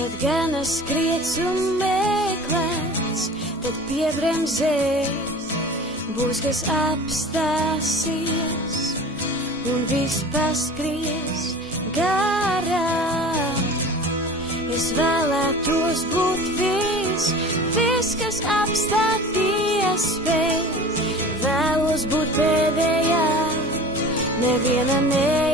Kad ganas skriets un meklēts, tad piebremzēs, būs kas apstāsies un viss paskries garām. Es vēlētos būt viss, kas apstāties spēj. Vēlos būt pēdējā, neviena ne.